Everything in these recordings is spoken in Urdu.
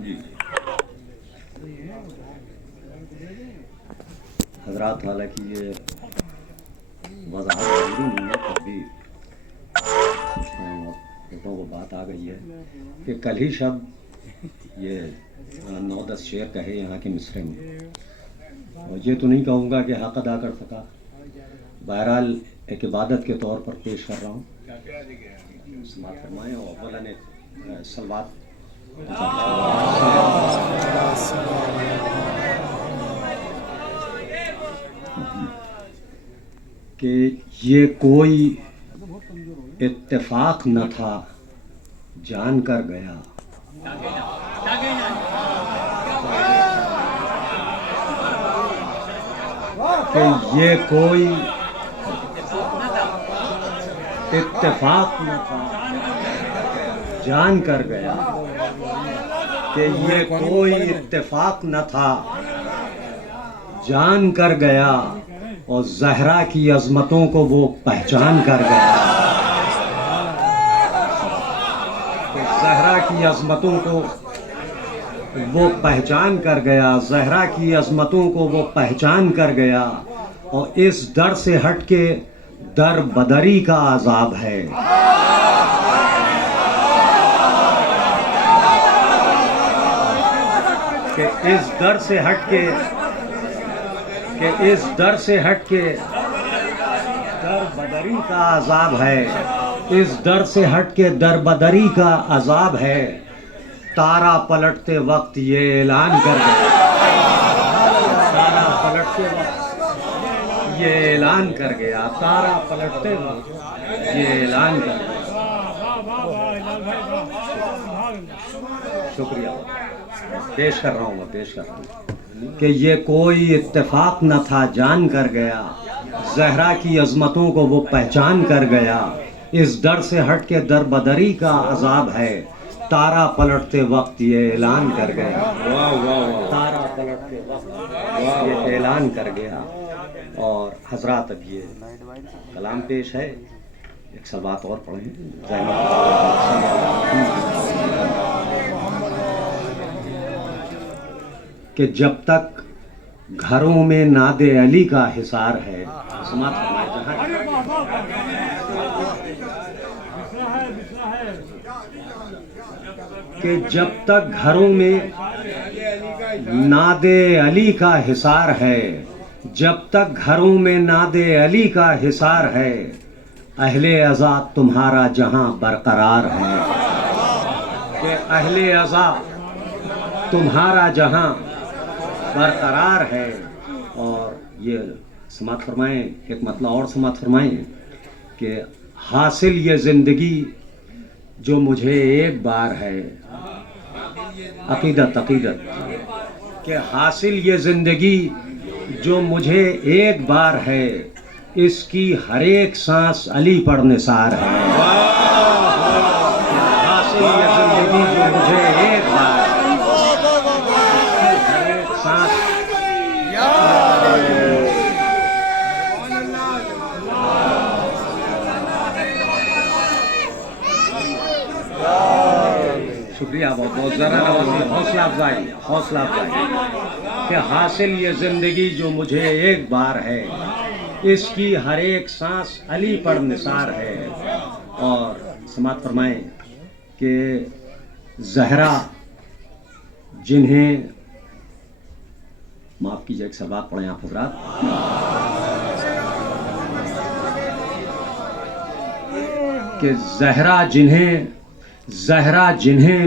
جی حضرات، حالانکہ یہ وضاحت ضروری نہیں ہے، تب بھی لوگوں کو بات آ گئی ہے کہ کل ہی شب یہ 9-10 شعر کہے یہاں کے مصرے میں، اور یہ تو نہیں کہوں گا کہ حق ادا کر سکا، بہرحال ایک عبادت کے طور پر پیش کر رہا ہوں. سماعت فرمائیں. اور اولاً صلوات کہ یہ کوئی اتفاق نہ تھا جان کر گیا، کہ یہ کوئی اتفاق نہ تھا جان کر گیا، کہ یہ کوئی اتفاق نہ تھا جان کر گیا، اور زہرا کی عظمتوں کو وہ پہچان کر گیا. کہ زہرا کی عظمتوں کو وہ پہچان کر گیا، زہرا کی عظمتوں کو وہ پہچان کر گیا، اور اس در سے ہٹ کے در بدری کا عذاب ہے. کہ اس در سے ہٹ کے اس در سے ہٹ کے در بدری کا عذاب ہے، اس در سے ہٹ کے در بدری کا عذاب ہے. تارا پلٹتے وقت یہ اعلان کر گیا، تارا پلٹتے وقت یہ اعلان کر گیا، تارا پلٹتے وقت یہ اعلان کر گیا. شکریہ، پیش کر رہا ہوں کہ یہ کوئی اتفاق نہ تھا جان کر گیا، زہرا کی عظمتوں کو وہ پہچان کر گیا، اس در سے ہٹ کے در بدری کا عذاب ہے. تارا پلٹتے وقت یہ اعلان کر گیا، تارا پلٹتے وقت یہ اعلان کر گیا. اور حضرات، اب یہ کلام پیش ہے، ایک صلوات اور پڑھیں. کہ جب تک گھروں میں ناد علی کا حصار ہے، سماعت فرمائیں. کہ جب تک گھروں میں ناد علی کا حصار ہے، جب تک گھروں میں ناد علی کا حصار ہے، اہل عزا تمہارا جہاں برقرار ہے. کہ اہل عزا تمہارا جہاں برقرار ہے. اور یہ سماعت فرمائیں، ایک مطلب اور سماعت فرمائیں کہ حاصل یہ زندگی جو مجھے ایک بار ہے، عقیدت کہ حاصل یہ زندگی جو مجھے ایک بار ہے، اس کی ہر ایک سانس علی پر نثار ہے. حاصل یہ زندگی جو مجھے ایک بار ہے، ہر ایک سانس شکریہ، بہت بہت ذرا حوصلہ افزائی کہ حاصل یہ زندگی جو مجھے ایک بار ہے، اس کی ہر ایک سانس علی پر نثار ہے. اور سماعت فرمائیں کہ زہرا جنہیں معاف کیجیے، ایک سبات پڑھیں آپ حضرات. کہ زہرا جنہیں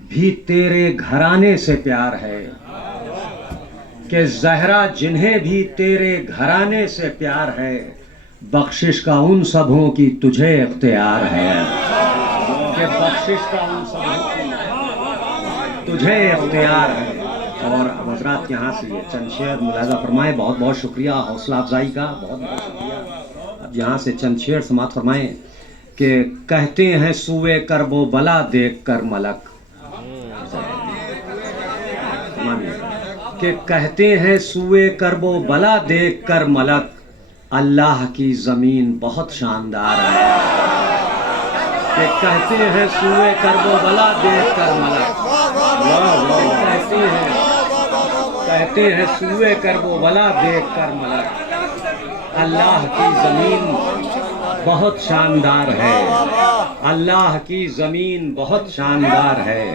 بھی تیرے گھرانے سے پیار ہے، کہ زہرا جنہیں بھی تیرے گھرانے سے پیار ہے، بخشش کا ان سبھوں کی تجھے اختیار ہے. کہ بخشش کا ان سبھوں کی تجھے اختیار ہے. اور حضرات یہاں سے یہ چند شعر ملاحظہ فرمائیں. بہت بہت شکریہ حوصلہ افزائی کا، بہت بہت شکریہ. اب یہاں سے چند شعر سماعت فرمائیں کہ کہتے ہیں سوئے کرب و بلا دیکھ کر ملک، کہ کہتے ہیں سوئے کرب و بلا دیکھ کر ملک، اللہ کی زمین بہت شاندار ہے. کہ کہتے ہیں سوئے کرب و بلا دیکھ کر ملک، کہتے ہیں سوئے کرب و بلا دیکھ کر ملک اللہ کی زمین بہت شاندار ہے، اللہ کی زمین بہت شاندار ہے،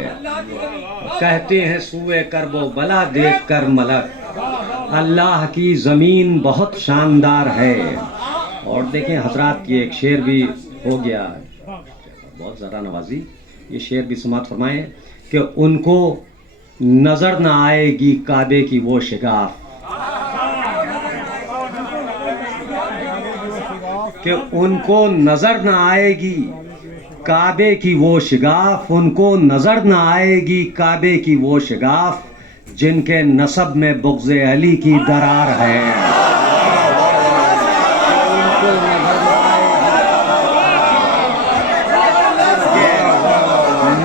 کہتے ہیں سوئے کرب و بلا دیکھ کر ملک اللہ کی زمین بہت شاندار ہے۔ اور دیکھیں حضرات کی ایک شعر بھی ہو گیا، بہت زیادہ نوازی، یہ شعر بھی سماعت فرمائیں کہ ان کو نظر نہ آئے گی کعبے کی وہ شگاف، کہ ان کو نظر نہ آئے گی کعبے کی وہ شگاف، ان کو نظر نہ آئے گی کعبے کی وہ شگاف جن کے نسب میں بغض علی کی درار ہے۔ ان کو نظر نہ آئے گی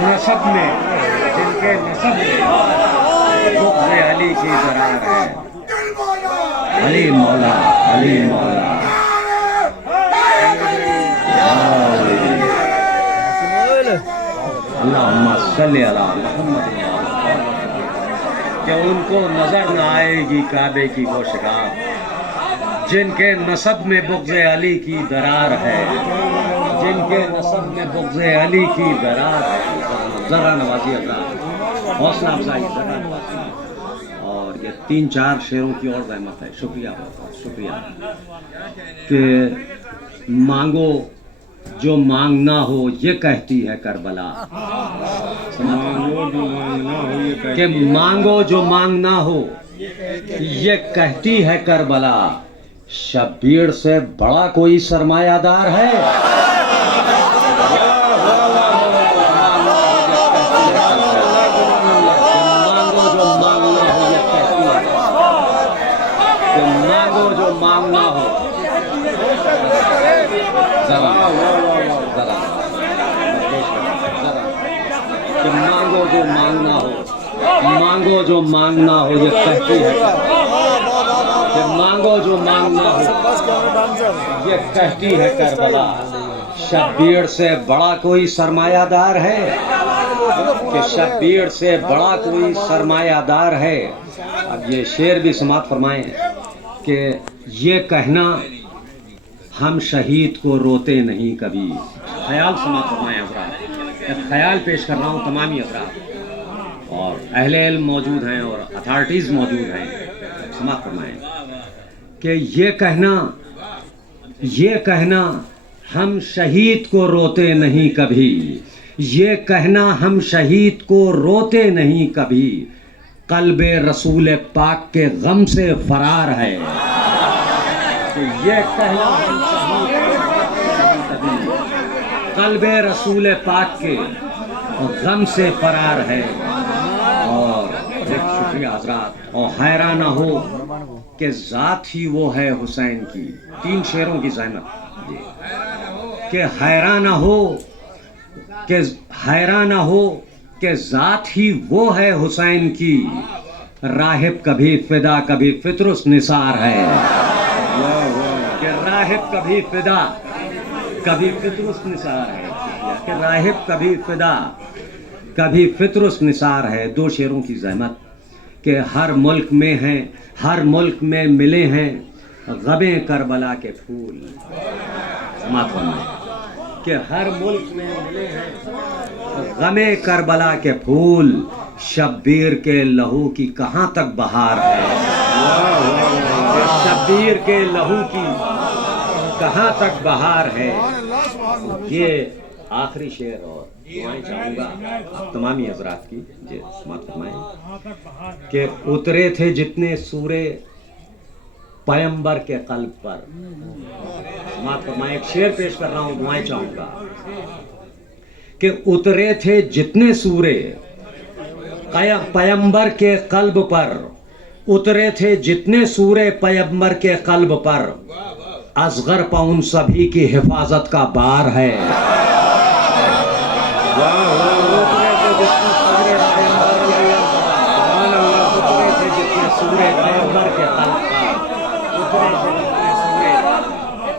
نسب میں، جن کے نسب میں بغض علی کی درار ہے۔ علی مولا، علی مولا، اللہم صلی علی محمد، کہ ان کو نظر نہ آئے گی کعبے کی وہ شگاف جن کے نسب میں بغض علی کی درار ہے، جن کے نسب میں بغض علی کی درار ہے۔ ذرا نوازی حضرات، حوصلہ افزائی، ذرا نوازی۔ اور یہ 3-4 شعروں کی اور زحمت ہے۔ شکریہ، بہت شکریہ۔ کہ مانگو جو مانگنا ہو یہ کہتی ہے کربلا، کہ مانگو جو مانگنا ہو یہ کہتی ہے کربلا، شبیر سے بڑا کوئی سرمایہ دار ہے؟ مانگو جو مانگنا ہو یہ کہتی ہے، کہ مانگو جو مانگنا ہو، کہ مانگو جو مانگنا ہو، مانگو جو مانگنا ہو یہ کہتی ہے، کہ مانگو جو مانگنا ہو یہ کہتی ہے کربلا، شبیر سے بڑا کوئی سرمایہ دار ہے؟ کہ شبیر سے بڑا کوئی سرمایہ دار ہے۔ اب یہ شعر بھی سماعت فرمائیں کہ یہ کہنا ہم شہید کو روتے نہیں کبھی۔ خیال سماعت فرمائیں حضرات، ایک خیال پیش کر رہا ہوں تمامی حضرات، اور اہل علم موجود ہیں اور اتھارٹیز موجود ہیں، سماعت فرمائیں کہ یہ کہنا ہم شہید کو روتے نہیں کبھی، یہ کہنا ہم شہید کو روتے نہیں کبھی، قلب رسول پاک کے غم سے فرار ہے۔ یہ کہنا ہم شہید کو روتے نہیں کبھی، قلب رسول پاک کے غم سے فرار ہے۔ اور شکریہ حضرات، اور حیران نہ ہو کہ ذات ہی وہ ہے حسین کی، 3 شعروں کی زحمت جی، کہ حیران نہ ہو کہ ذات ہی وہ ہے حسین کی، راہب کبھی فدا کبھی فطرس نثار ہے، کہ راہب کبھی فدا کبھی فطرس نثار ہے، کہ راہب کبھی فدا کبھی فطرس نثار ہے۔ 2 شعروں کی زحمت کہ ہر ملک میں ملے ہیں غمیں کربلا کے پھول، سماعت فرمائیں کہ ہر ملک میں ملے ہیں غمیں کربلا کے پھول، شبیر کے لہو کی کہاں تک بہار ہے، شبیر کے لہو کی کہاں تک بہار ہے۔ یہ آخری شعر اور دعائیں چاہوں گا تمامی حضرات کی، جی سماعت فرمائیں کہ اترے تھے جتنے سورے پیمبر کے قلب پر، سماعت فرمائیں، ایک شعر پیش کر رہا ہوں، دعائیں چاہوں گا کہ اترے تھے جتنے سورے پیمبر کے قلب پر، اترے تھے جتنے سورے پیمبر کے قلب پر، اصغر پا ان سبھی کی حفاظت کا بار ہے۔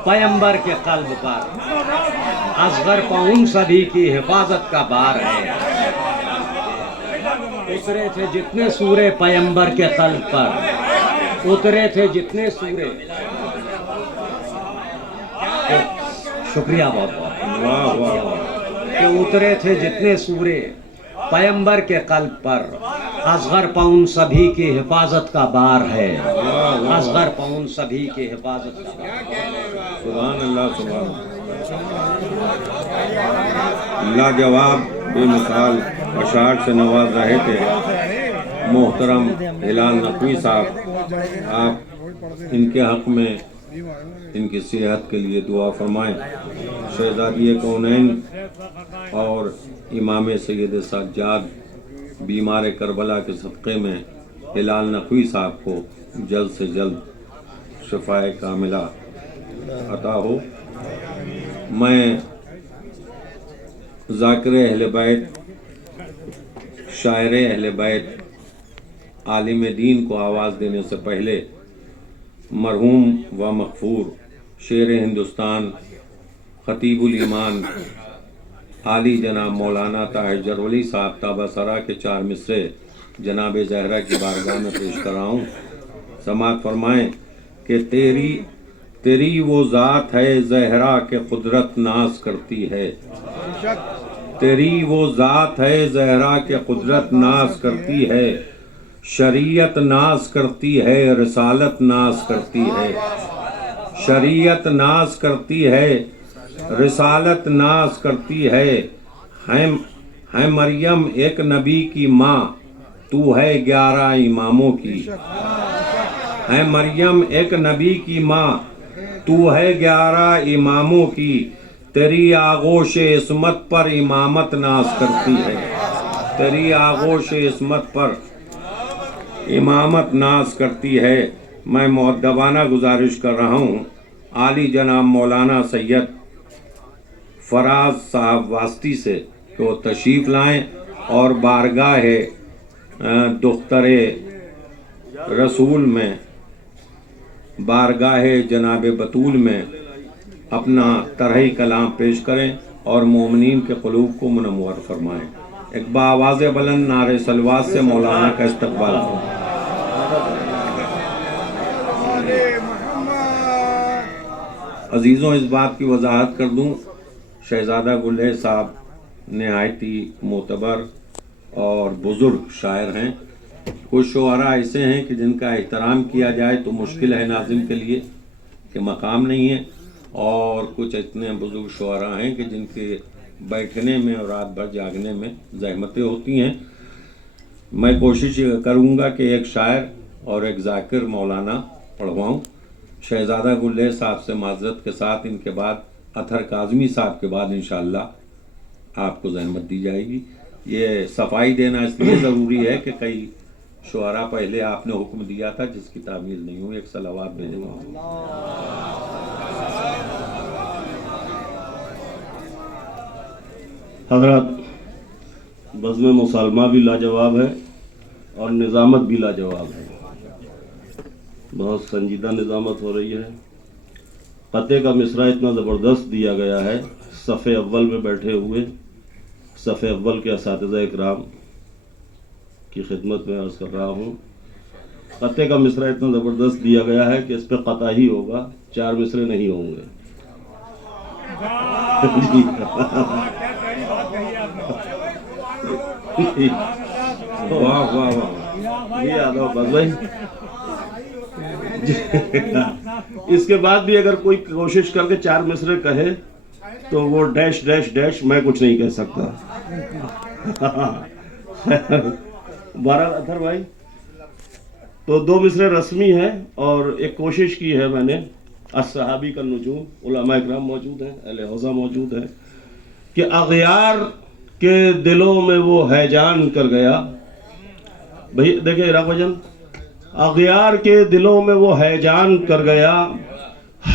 پیمبر کے قلب پر اصغر پا ان سبھی کی حفاظت کا بار ہے۔ اترے تھے جتنے سورے پیمبر کے قلب پر، اترے تھے جتنے سورے. شکریہ بہت بہت. واہ واہ واہ. کہ اترے تھے جتنے سورے پیمبر کے قلب پر، اصغر پاؤں سبھی کی حفاظت کا بار ہے، اصغر پاؤں سبھی کی حفاظت کا بار ہے. سبحان اللہ سبحان اللہ. لاجواب بے مثال اشعار سے نواز رہے تھے محترم ہلال نقوی صاحب. آپ ان کے حق میں ان کی صحت کے لیے دعا فرمائیں. شہزادی کونین اور امام سید سجاد بیمار کربلا کے صدقے میں ہلال نقوی صاحب کو جلد سے جلد شفائے کاملہ عطا ہو. میں ذاکر اہل بیت، شاعر اہل بیت، عالم دین کو آواز دینے سے پہلے مرحوم و مغفور شیر ہندوستان، خطیب الایمان، عالی جناب مولانا طاہر جرولی صاحب تابہ سرا کے 4 مصرے جناب زہرا کی بارگاہ میں پیش کر رہا ہوں. سماعت فرمائیں کہ تیری وہ ذات ہے زہرا کہ قدرت ناز کرتی ہے. تیری وہ ذات ہے زہرا کہ قدرت ناز کرتی ہے، شریعت ناز کرتی ہے، رسالت ناز کرتی ہے. شریعت ناز کرتی ہے، رسالت ناز کرتی ہے. ہے مریم ایک نبی کی ماں، تو ہے 11 اماموں کی. ہے مریم ایک نبی کی ماں، تو ہے 11 اماموں کی. تیری آغوش عصمت پر امامت ناز کرتی ہے. تیری آغوش عصمت پر امامت ناز کرتی ہے. میں مؤدبانہ گزارش کر رہا ہوں عالی جناب مولانا سید فراز صاحب واسطی سے کہ وہ تشریف لائیں اور بارگاہ دختر رسول میں، بارگاہ جناب بطول میں اپنا طرحِ کلام پیش کریں اور مومنین کے قلوب کو منور فرمائیں. ایک بآواز بلند نعرہ صلوات سے مولانا کا استقبال کریں. عزیزوں، اس بات کی وضاحت کر دوں، شہزادہ گلے صاحب نہایت ہی معتبر اور بزرگ شاعر ہیں. کچھ شعراء ایسے ہیں کہ جن کا احترام کیا جائے تو مشکل ہے ناظم کے لیے کہ مقام نہیں ہے، اور کچھ اتنے بزرگ شعراء ہیں کہ جن کے بیٹھنے میں اور رات بھر جاگنے میں زحمتیں ہوتی ہیں. میں کوشش کروں گا کہ ایک شاعر اور ایک ذاکر مولانا پڑھواؤں. شہزادہ گلے صاحب سے معذرت کے ساتھ ان کے بعد اطہر کاظمی صاحب کے بعد انشاءاللہ آپ کو زحمت دی جائے گی. یہ صفائی دینا اس لیے ضروری ہے کہ کئی شعراء پہلے آپ نے حکم دیا تھا جس کی تعمیل نہیں ہوئی. ایک صلوات بھیجیں گے. حضرات، بزم مسلمہ بھی لاجواب ہے اور نظامت بھی لاجواب ہے. بہت سنجیدہ نظامت ہو رہی ہے. قطعے کا مصرع اتنا زبردست دیا گیا ہے. صف اول میں بیٹھے ہوئے صف اول کے اساتذہ اکرام کی خدمت میں عرض کر رہا ہوں. قطعے کا مصرع اتنا زبردست دیا گیا ہے کہ اس پہ قطع ہی ہوگا، 4 مصرے نہیں ہوں گے. واہ واہ واہ. جی آدھو بس بھائی. اس کے بعد بھی اگر کوئی کوشش کر کے 4 مصرے کہے تو وہ ڈیش ڈیش ڈیش میں کچھ نہیں کہہ سکتا. بہرحال اطہر بھائی، تو 2 مصرے رسمی ہیں اور ایک کوشش کی ہے میں نے. الصحابی کا نجوم، علماء اکرام موجود ہیں، اہل حوزہ موجود ہیں، کہ اغیار کے دلوں میں وہ ہیجان کر گیا. بھئی دیکھیں عراق وجن، اغیار کے دلوں میں وہ ہیجان کر گیا،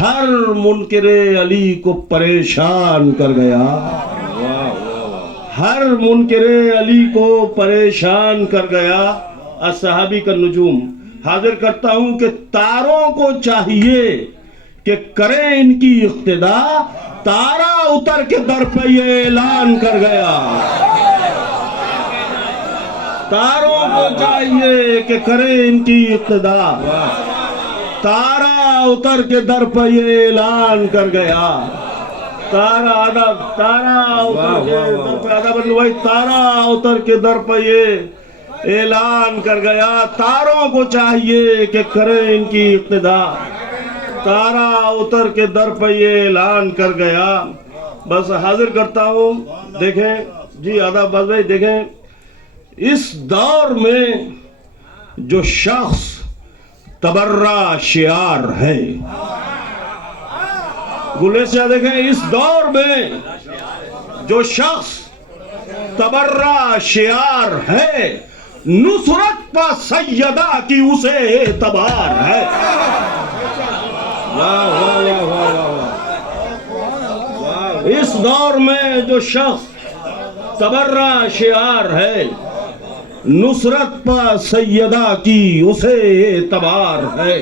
ہر منکر علی کو پریشان کر گیا. ہر منکر علی کو پریشان کر گیا. الصحابی کا نجوم حاضر کرتا ہوں کہ تاروں کو چاہیے کہ کریں ان کی اقتدا، تارا اتر کے در پہ یہ اعلان کر گیا. تاروں کو چاہیے کہ کریں ان کی اقتدا، تارا اتر کے در پہ یہ اعلان کر گیا، تارا اتر کے در پہ تارا اتر کے در پہ یہ اعلان کر گیا، تاروں کو چاہیے کہ کریں ان کی اقتدا، تارا اتر کے در پہ یہ اعلان کر گیا۔ بس حاضر کرتا ہوں، دیکھیں جی آداب باز بھائی، دیکھیں اس دور میں جو شخص تبرہ شعار ہے، گلے سے دیکھیں اس دور میں جو شخص تبرہ شعار ہے، نصرت پا سیدہ کی اسے اعتبار ہے۔ اس دور میں جو شخص تبرہ شعار ہے، نصرت پا سیدہ کی اسے اعتبار ہے،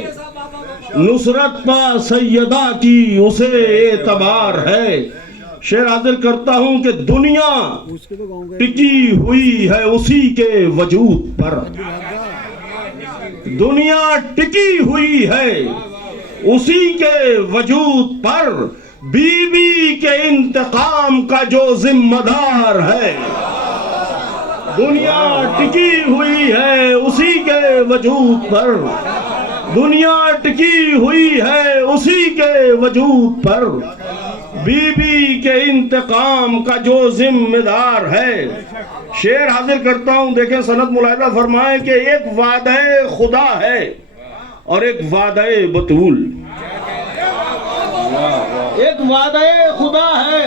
نصرت پا سیدہ کی اسے اعتبار ہے۔ شعر حاضر کرتا ہوں کہ دنیا ٹکی ہوئی ہے اسی کے وجود پر، دنیا ٹکی ہوئی ہے اسی کے وجود پر، بی بی کے انتقام کا جو ذمہ دار ہے، دنیا ٹکی ہوئی ہے اسی کے وجود پر، دنیا ٹکی ہوئی ہے اسی کے وجود پر، بی بی کے انتقام کا جو ذمہ دار ہے۔ شعر حاضر کرتا ہوں، دیکھیں سند ملاحظہ فرمائیں کہ ایک وعدہ خدا ہے اور ایک وعدہ بطول، ایک وعدہ خدا ہے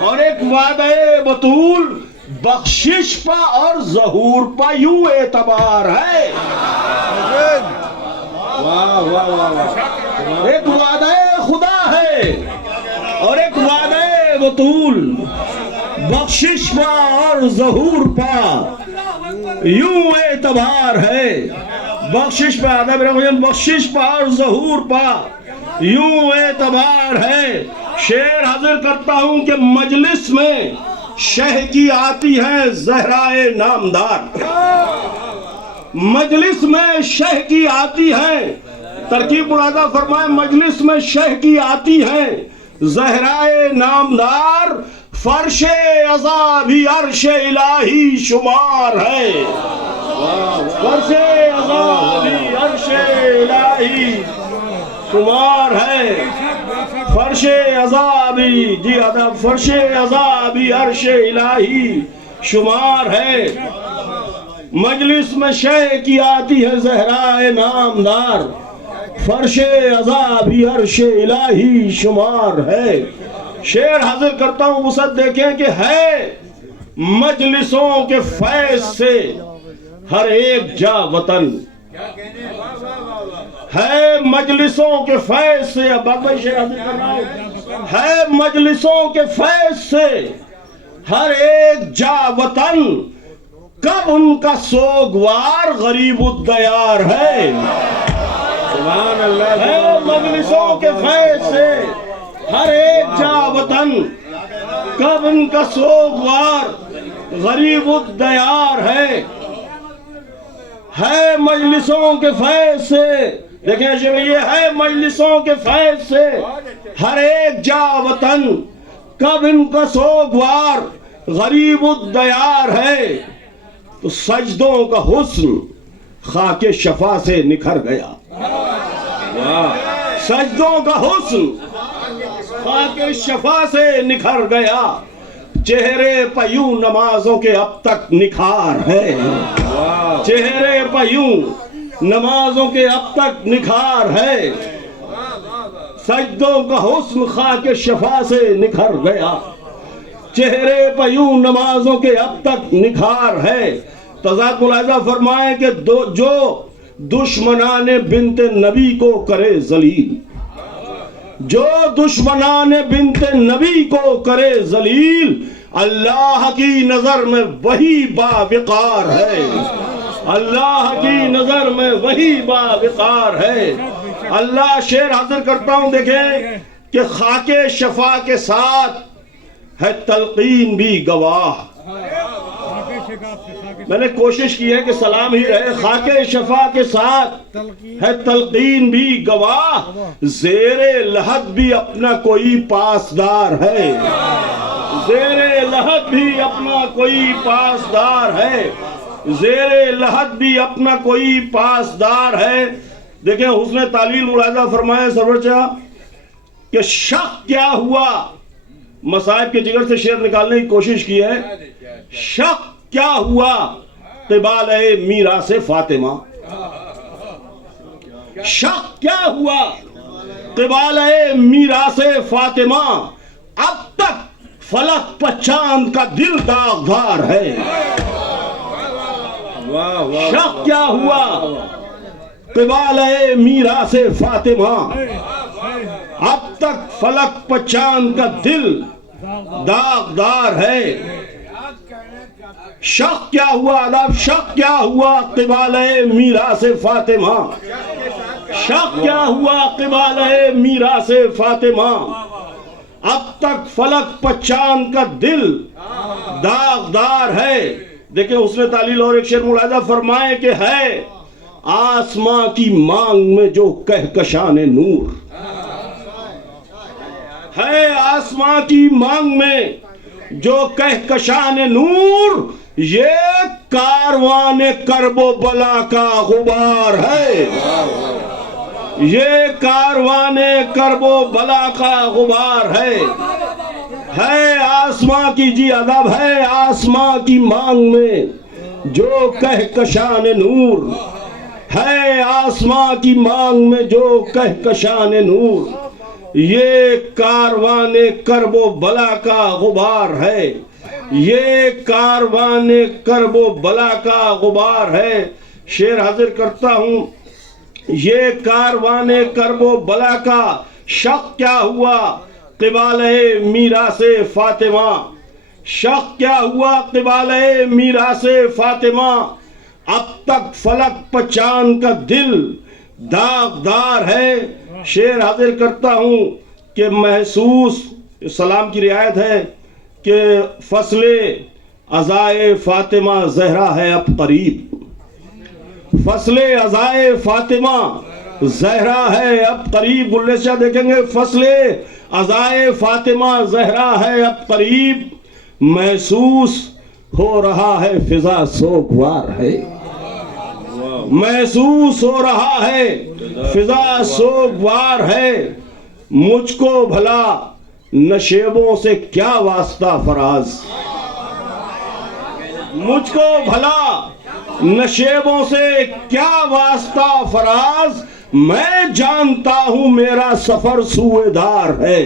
اور ایک وعدہ بطول، بخشش پا اور ظہور پا یوں اعتبار ہے۔ ایک وعدہ خدا ہے اور ایک وعدہ بطول، بخشش پا اور ظہور پا یوں اعتبار ہے، بخشش پا بخشش پا اور ظہور پا یوں اعتبار ہے۔ شعر حاضر کرتا ہوں کہ مجلس میں شہ کی آتی ہے زہرائے نامدار، مجلس میں شہ کی آتی ہے، ترکیب ملاحظہ فرمائیں، مجلس میں شہ کی آتی ہے زہرائے نامدار، فرش عزا بھی عرش الہی شمار ہے، فرش عزا بھی عرش الہی شمار ہے، فرش عزا بھی جی ادب فرش عزا بھی عرش الہی شمار ہے، مجلس میں شہ کی آتی ہے زہرائے نامدار، فرش عزا بھی عرش الہی شمار ہے۔ شعر حاضر کرتا ہوں، وسعت دیکھیں کہ ہے مجلسوں کے فیض سے ہر ایک جا وطن، ہے مجلسوں کے فیض سے، اب باقی شعر حاضر کر رہا ہوں، ہے مجلسوں کے فیض سے ہر ایک جا وطن، کب ان کا سوگوار غریب الدیار ہے، ہے مجلسوں کے فیض سے ہر ایک جا وطن، کب ان کا سوگوار غریب الدیار ہے مجلسوں کے فیض سے، دیکھیں یہ ہے مجلسوں کے فیض سے ہر ایک جا وطن، کب ان کا سوگوار غریب الدیار ہے، تو سجدوں کا حسن خاک شفا سے نکھر گیا، سجدوں کا حسن خاک شفا سے نکھر گیا، چہرے پہ یوں نمازوں کے اب تک نکھار ہے، چہرے پہ یوں نمازوں کے اب تک نکھار ہے، سجدوں کا حسن خاک شفا سے نکھر گیا، چہرے پہ یوں نمازوں کے اب تک نکھار ہے۔ تضاد ملاحظہ فرمائیں کہ جو دشمنان بنت نبی کو کرے ذلیل، جو دشمنان بنت نبی کو کرے ذلیل، اللہ کی نظر میں وہی باوقار ہے، اللہ کی نظر میں وہی باوقار ہے۔ اللہ شعر حاضر کرتا ہوں، دیکھیں کہ خاک شفا کے ساتھ ہے تلقین بھی گواہ، میں نے کوشش کی ہے کہ سلام ہی رہے. خاک شفا کے ساتھ ہے تلقین بھی گواہ, زیر لحد بھی اپنا کوئی پاسدار ہے. زیر لحد بھی اپنا کوئی پاسدار ہے. زیر لحد بھی اپنا کوئی پاسدار ہے. دیکھیں حسن تعلیل ملاحظہ فرمائے سرور چاہ کہ شک کیا ہوا, مصائب کے جگر سے شعر نکالنے کی کوشش کی ہے. شک کیا ہوا قبالہ میراث فاطمہ, شک کیا ہوا قبالہ میراث فاطمہ, اب تک فلک پر چاند کا دل داغدار ہے. شک کیا ہوا قبالہ میراث فاطمہ, اب تک فلک پر چاند کا دل داغدار ہے. شک کیا ہوا ادب, شک کیا ہوا قبالہ میراث فاطمہ, شک کیا ہوا قبالہ میراث فاطمہ, اب تک فلک پر چاند کا دل داغدار ہے. دیکھیں اس نے تعلیل اور ایک شعر ملاحظہ فرمائے کہ ہے آسماں کی مانگ میں جو کہکشان نور, ہے آسماں کی مانگ میں جو کہکشان نور, یہ کاروان کرب و بلا کا غبار ہے. یہ کاروان کرب و بلا کا غبار ہے. آسماں کی جی ادب, ہے آسماں کی مانگ میں جو کہکشان نور, ہے آسماں کی مانگ میں جو کہکشان نور, یہ کاروان کرب و بلا کا غبار ہے. یہ کاروان کرب و بلا کا غبار ہے. شعر حاضر کرتا ہوں, یہ کاروان کرب و بلا کا شک کیا ہوا قبالہ میراث فاطمہ, شک کیا ہوا قبالہ میراث فاطمہ, اب تک فلک پر چاند کا دل داغدار ہے. شعر حاضر کرتا ہوں کہ محسوس, سلام کی رعایت ہے کہ فصل عزائے فاطمہ زہرا ہے اب قریب, فصل عزائے فاطمہ زہرا ہے اب قریب. گلے شاہ دیکھیں گے فصل عزائے فاطمہ زہرا ہے اب قریب, محسوس ہو رہا ہے فضا سوگوار ہے. محسوس ہو رہا ہے فضا سوگوار ہے. مجھ کو بھلا نشیبوں سے کیا واسطہ فراز, مجھ کو بھلا نشیبوں سے کیا واسطہ فراز, میں جانتا ہوں میرا سفر سوئے دار ہے.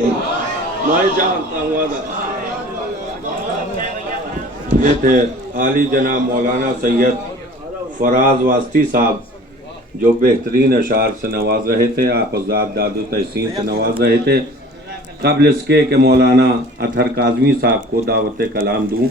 میں جانتا ہوں. یہ تھے عالی جناب مولانا سید فراز واسطی صاحب, جو بہترین اشعار سے نواز رہے تھے, آپ حضرات داد و تحسین سے نواز رہے تھے. قبل اس کے کہ مولانا اطہر کاظمی صاحب کو دعوت کلام دوں,